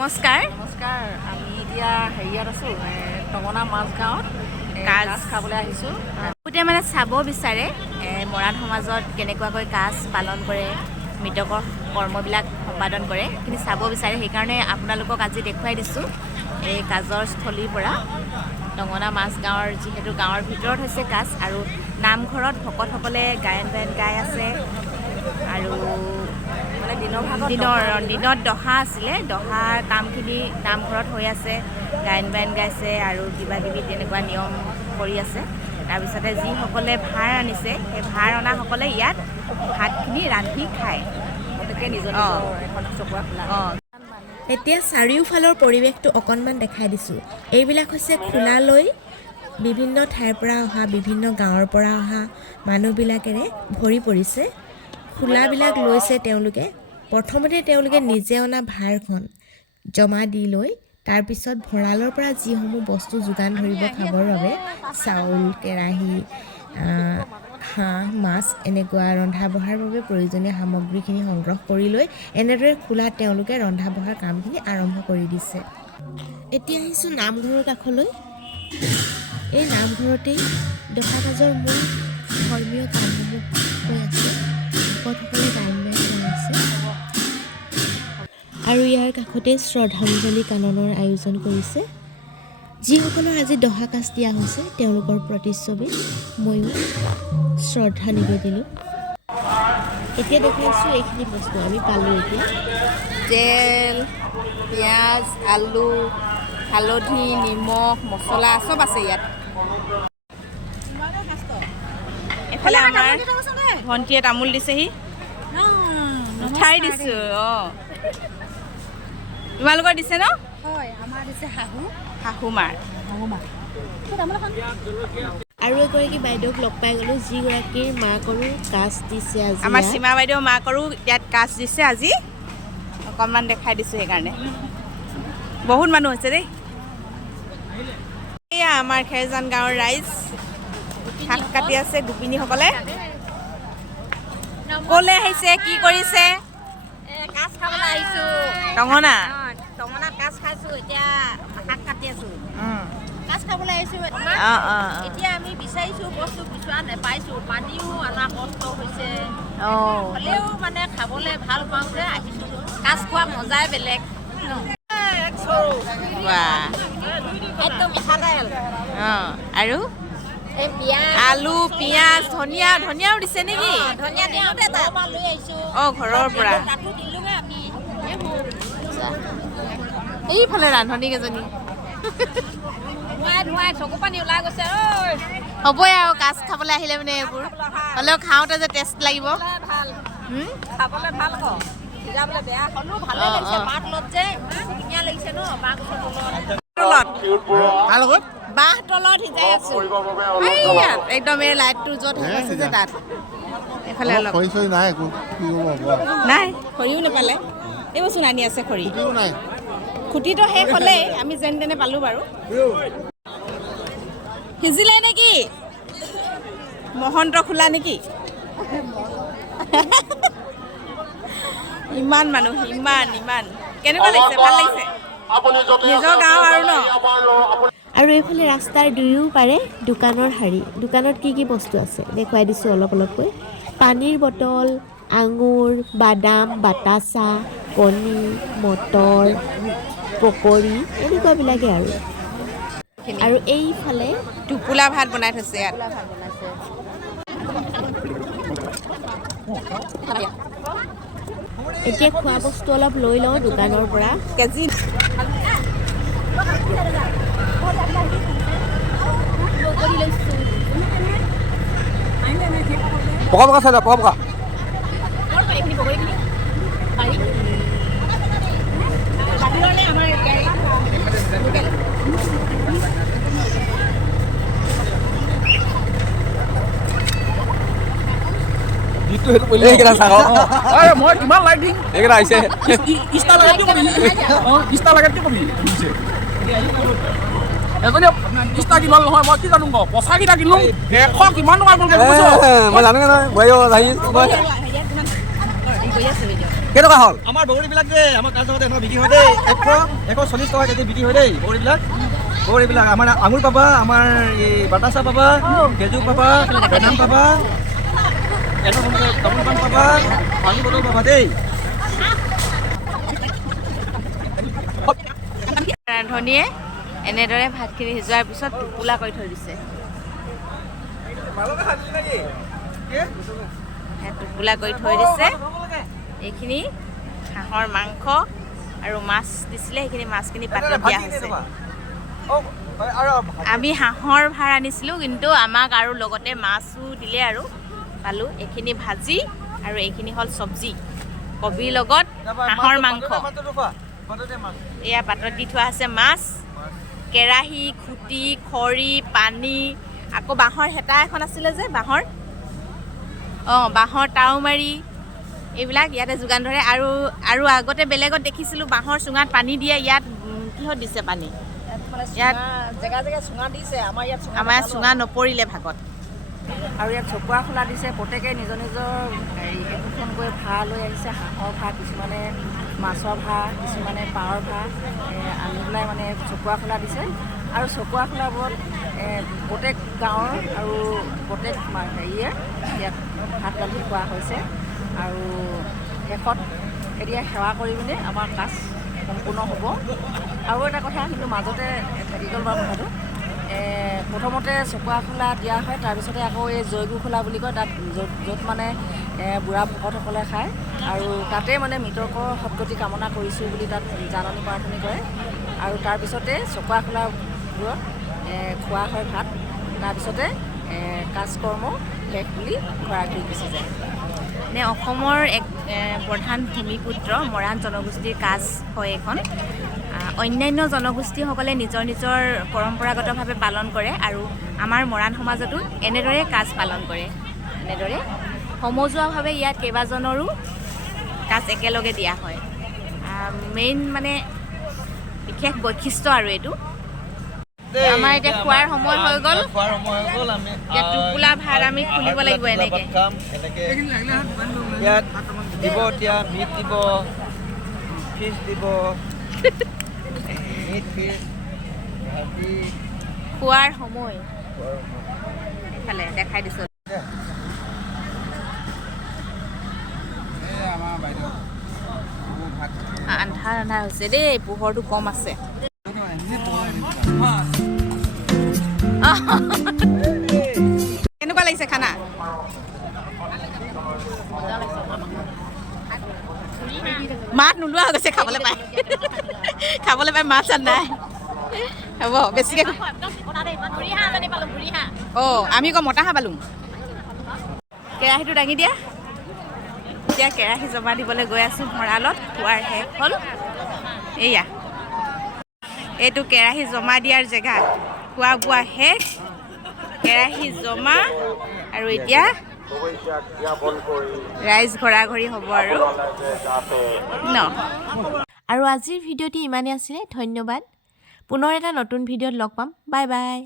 নমস্কাৰ নমস্কাৰ আমি এতিয়া হেৰিয়াত আছোঁ টঙনা মাজগাঁৱত কাজ খাবলৈ আহিছোঁ। বহুতে মানে চাব বিচাৰে মৰাণ সমাজত কেনেকুৱাকৈ কাজ পালন কৰে, মৃতকৰ কৰ্মবিলাক সম্পাদন কৰে, সেইখিনি চাব বিচাৰে। সেইকাৰণে আপোনালোকক আজি দেখুৱাই দিছোঁ এই কাজৰ স্থলীৰ পৰা। টঙনা মাজগাঁৱৰ যিহেতু গাঁৱৰ ভিতৰত হৈছে কাজ, আৰু নামঘৰত ভকতসকলে গায়ন বায়ন গাই আছে। আৰু মানে দিনত দহা আছিলে, দহা কামখিনি নামঘৰত হৈ আছে, গায়ন বায়ন গাইছে আৰু কিবা কিবি তেনেকুৱা নিয়ম কৰি আছে। তাৰপিছতে যিসকলে ভাৰ আনিছে, সেই ভাৰ অনাসকলে ইয়াত ভাতখিনি ৰান্ধি খায়। গতিকে নিজৰ এখন চকুৱা খোলা। এতিয়া চাৰিওফালৰ পৰিৱেশটো অকণমান দেখাই দিছোঁ। এইবিলাক হৈছে খোলালৈ বিভিন্ন ঠাইৰ পৰা অহা, বিভিন্ন গাঁৱৰ পৰা অহা মানুহবিলাকেৰে ভৰি পৰিছে। খোলাবিলাক লৈছে তেওঁলোকে। প্ৰথমতে তেওঁলোকে নিজে অনা ভাৰখন জমা দি লৈ তাৰপিছত ভঁৰালৰ পৰা যিসমূহ বস্তু যোগান ধৰিব খাবৰ বাবে, চাউল, কেৰাহী, হাঁহ, মাছ এনেকুৱা ৰন্ধা বঢ়াৰ বাবে প্ৰয়োজনীয় সামগ্ৰীখিনি সংগ্ৰহ কৰি লৈ এনেদৰে খোলাত তেওঁলোকে ৰন্ধা বঢ়াৰ কামখিনি আৰম্ভ কৰি দিছে। এতিয়া আহিছোঁ নামঘৰৰ কাষলৈ। এই নামঘৰতেই দহা কাজৰ মূল ধৰ্মীয় কামসমূহ হৈ আছে। ভকতসকলে গায়ন বায়ন গাই আছে আৰু ইয়াৰ কাষতে শ্ৰদ্ধাঞ্জলি কাননৰ আয়োজন কৰিছে। যিসকলৰ আজি দহা কাজ দিয়া হৈছে তেওঁলোকৰ প্ৰতিচ্ছবিত ময়ো শ্ৰদ্ধা নিবেদিলোঁ। এতিয়া দেখাইছোঁ এইখিনি বস্তু আমি পালোঁ। এতিয়া তেল, পিঁয়াজ, আলু, হালধি, নিমখ, মছলা চব আছে ইয়াত। এফালে আমাৰ ভণ্টিয়ে তামোল দিছেহি, মিঠাই দিছোঁ। তোমালোকৰ দিছে ন? হয়, আমাৰ দিছে শাহুমাৰ। আৰু এগৰাকী বাইদেউক লগ পাই গ'লোঁ, যিগৰাকীৰ মাকৰো কাজ দিছে আজি। আমাৰ সীমা বাইদেউ মাকৰো ইয়াত কাজ দিছে আজি। অকণমান দেখাই দিছোঁ সেইকাৰণে। বহুত মানুহ হৈছে দেই। এয়া আমাৰ খেৰজান গাঁৱৰ ৰাইজ শাক কাটি আছে গোপিনীসকলে। ক'লৈ আহিছে, কি কৰিছে? কাজ খাবলৈ আহিছোঁ। টঙনা টঙনাত কাজ খাইছোঁ, এতিয়া শাক কাটি আছোঁ। কাজ খাবলৈ আহিছোঁ। এতিয়া আমি বিচাৰিছোঁ বস্তু বিচৰা নেপাইছোঁ। পানীও অনা কষ্ট হৈছে, হ'লেও মানে খাবলৈ ভাল পাওঁ যে আহিছোঁ। কাজ খোৱা মজাই বেলেগ। একদম মিঠাতেল আৰু এই পিঁয়াজ, আলু, পিঁয়াজ, ধনিয়াও দিছে নেকি? ধনিয়া দিওঁতে তাৰ পৰা লৈ আহিছোঁ। ঘৰৰ পৰা। তাতো দিলোঁগৈ আমি। এইফালে ৰান্ধনীকেইজনী ধুৱাই চকু পানী ওলাই গৈছে। হ'বই আৰু কাজ খাবলৈ আহিলে মানে এইবোৰ, হ'লেও খাওঁতে যে টেষ্ট লাগিব। ভাল খাবলৈ ভাল আকৌ, সিজাবলৈ বেয়া হ'লেও ভালে লাগিছে। বাঁহ তলত যে ইমান ধুনীয়া লাগিছে ন, বাঁহ গছৰ তলত। বাঁহ তলত সিজাই আছো। একদম এই লাইটটো য'ত আছে যে তাত এইফালে অলপ নাই, খৰিও নাপালে। এই বস্তু আনি আছে খৰি। খুটিটো শেষ হ'লেই, আমি যেন তেনে পালোঁ বাৰু। সিজিলে নেকি? মহন্ত খোলা নেকি? ইমান মানুহ, ইমান কেনেকুৱা লাগিছে? ভাল লাগিছে, নিজৰ গাঁও আৰু ন। আৰু এইফালে ৰাস্তাৰ দুয়ো পাৰে দোকানৰ শাৰী। দোকানত কি কি বস্তু আছে দেখুৱাই দিছোঁ অলপকৈ। পানীৰ বটল, আঙুৰ, বাদাম, বাটাচা, কণী, মটৰ, পকৰি এনেকুৱাবিলাকে আৰু এইফালে টোপোলা ভাত বনাই থৈছে ইয়াত। এতিয়া খোৱা বস্তু অলপ লৈ লওঁ দোকানৰ পৰা। কেজি পকা চাই দে, পকা মই কিমান লাইট দিম এইকেইটা আহিছে। ইষ্টা কিমান নহয় মই কি জানো ক, পঁচা কেইটা কিনো 100 কিমান টকা মই জানো নহয়। কেনেকুৱা হ'ল আমাৰ বগৰীবিলাক যে আমাৰ কাজতে এনেকুৱা বিক্ৰী হয় দেই 140 টকা কেজি বিক্ৰী হয় দেই বগৰীবিলাক আমাৰ আঙুৰ পাবা আমাৰ এই বাটাচা পাবা কেজু পাবা বেদাম পাবা তামোল পাণ পাবা পানী বটল পাবা দেই ৰান্ধনীয়ে এনেদৰে ভাতখিনি সিজোৱাৰ পিছত টোপোলা কৰি থৈ দিছে টোপোলা কৰি থৈ দিছে এইখিনি হাঁহৰ মাংস আৰু মাছ দিছিলে সেইখিনি মাছখিনি পাতত দিয়া হৈছে আমি হাঁহৰ ভাৰ আনিছিলোঁ কিন্তু আমাক আৰু লগতে মাছো দিলে আৰু পালোঁ এইখিনি ভাজি আৰু এইখিনি হ'ল চব্জি কবিৰ লগত হাঁহৰ মাংস এয়া পাতত দি থোৱা আছে মাছ কেৰাহী খুটি খৰি পানী আকৌ বাঁহৰ হেতা এখন আছিলে যে বাঁহৰ তাও মাৰি এইবিলাক ইয়াতে যোগান ধৰে আৰু আগতে বেলেগত দেখিছিলোঁ বাঁহৰ চুঙাত পানী দিয়ে ইয়াত কিহত দিছে পানী ইয়াত জেগা চুঙা দিছে আমাৰ ইয়াত চুঙা নপৰিলে ভাগত আৰু ইয়াত চকুৱা খোলা দিছে প্ৰত্যেকে নিজৰ একোখনকৈ ভাৰ লৈ আহিছে হাঁহৰ ভাৰ কিছুমানে মাছৰ ভাৰ কিছুমানে পাৰৰ ভাৰ আনি পেলাই মানে চকুৱা খোলা দিছে আৰু চকুৱা খোলাবোৰত প্ৰত্যেক গাঁৱৰ আৰু প্ৰত্যেক হেৰিয়ে ইয়াত ভাত ৰান্ধি খোৱা হৈছে আৰু শেষত এতিয়া সেৱা কৰি পিনে আমাৰ কাজ সম্পূৰ্ণ হ'ব আৰু এটা কথা কিন্তু মাজতে থাকি গ'ল বাৰু কথাটো প্ৰথমতে চকুৱা খোলা দিয়া হয় তাৰপিছতে আকৌ এই জৈগু খোলা বুলি কয় তাত য'ত মানে বুঢ়া ভকতসকলে খায় আৰু তাতে মানে মৃতকৰ সদ্গতি কামনা কৰিছোঁ বুলি তাত জাননী প্ৰাৰ্থনী কৰে আৰু তাৰপিছতে চকুৱা খোলাবোৰত খোৱা হয় ভাত তাৰপিছতে কাজকৰ্ম শেষ বুলি ঘৰা ঘূৰি গুচি যায় অসমৰ এক প্ৰধান ভূমিপুত্ৰ মৰাণ জনগোষ্ঠীৰ কাজ হয় এইখন অন্যান্য জনগোষ্ঠীসকলে নিজৰ নিজৰ পৰম্পৰাগতভাৱে পালন কৰে আৰু আমাৰ মৰাণ সমাজতো এনেদৰে কাজ পালন কৰে এনেদৰে সমজুৱাভাৱে ইয়াত কেইবাজনৰো কাজ একেলগে দিয়া হয় মেইন মানে বিশেষ বৈশিষ্ট্য আৰু এইটো আমাৰ এতিয়া খোৱাৰ সময় হৈ গ'ল এতিয়া টোপোলা ভাত আমি খুলিব লাগিব এনেকৈ ইয়াত দিব এতিয়া মিট দিব ফিছ দিব মিট ফিছ ভাজি খোৱাৰ সময় এইফালে দেখাই দিছোঁ আন্ধাৰ হৈছে দেই পোহৰটো কম আছে কেনেকুৱা লাগিছে খানা মাছ নোলোৱা হৈ গৈছে খাবলৈ পাই মাছ আৰু নাই হ'ব বেছিকৈ আমি আকৌ মতা হাঁহ পালোঁ কেৰাহীটো দাঙি দিয়া এতিয়া কেৰাহী জমা দিবলৈ গৈ আছোঁ ভঁৰালত খোৱাৰ শেষ হ'ল এয়া এইটো কেৰাহী জমা দিয়াৰ জেগা খোৱা বোৱা শেষ কেৰাহী জমা আৰু এতিয়া ৰাইজ ঘৰা ঘৰি হ'ব আৰু আজিৰ ভিডিঅ'টি ইমানেই আছিলে ধন্যবাদ পুনৰ এটা নতুন ভিডিঅ'ত লগ পাম বাই বাই